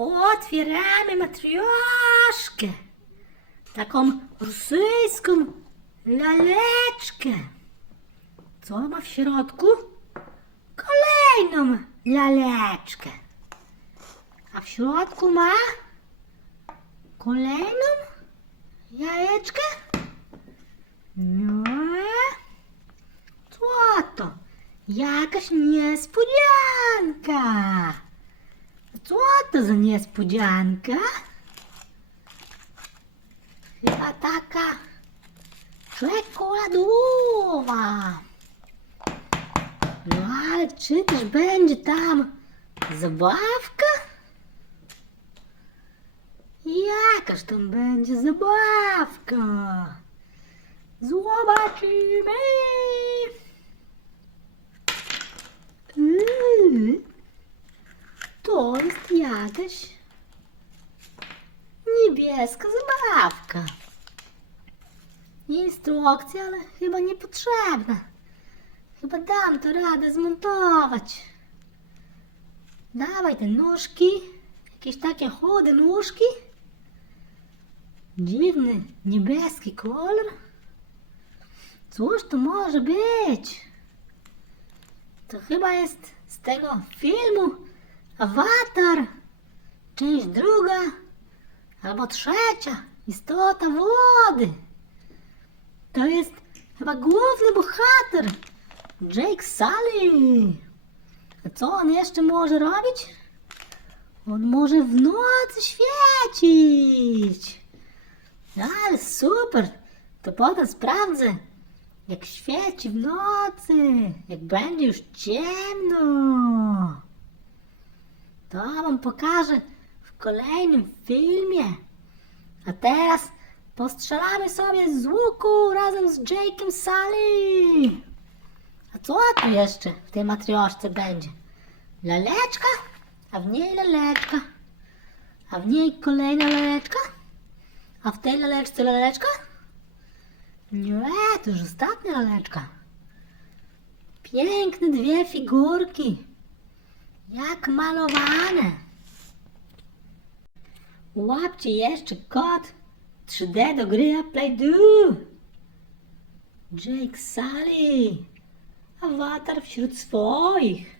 Otwieramy matrioszkę. Taką rosyjską laleczkę. Co ma w środku? Kolejną laleczkę. A w środku ma kolejną jajeczkę. No, co to? Jakaś niespodzianka. Co to za niespodzianka? Chyba taka czekoladowa. No ale czy też będzie tam zabawka? Jakaż tam będzie zabawka? Zobaczymy. Yy, to jest jakaś niebieska zabawka. Instrukcja, ale chyba niepotrzebna. Chyba dam to radę zmontować. Dawaj te nóżki. Jakieś takie chude nóżki. Dziwny niebieski kolor. Cóż to może być? To chyba jest z tego filmu Awatar. Część druga albo trzecia. Istota wody. To jest chyba główny bohater. Jake Sully. A co on jeszcze może robić? On może w nocy świecić. Ale super. To potem sprawdzę, jak świeci w nocy, jak będzie już ciemno. To wam pokażę kolejnym filmie. A teraz postrzelamy sobie z łuku razem z Jake'em Sully. A co tu jeszcze w tej matrioszce będzie? Laleczka, a w niej laleczka, a w niej kolejna laleczka, a w tej laleczce laleczka? Nie, to już ostatnia laleczka. Piękne dwie figurki, jak malowane. Łapcie jeszcze kod 3D do gry Play-Doh. Jake Sully, awatar wśród swoich.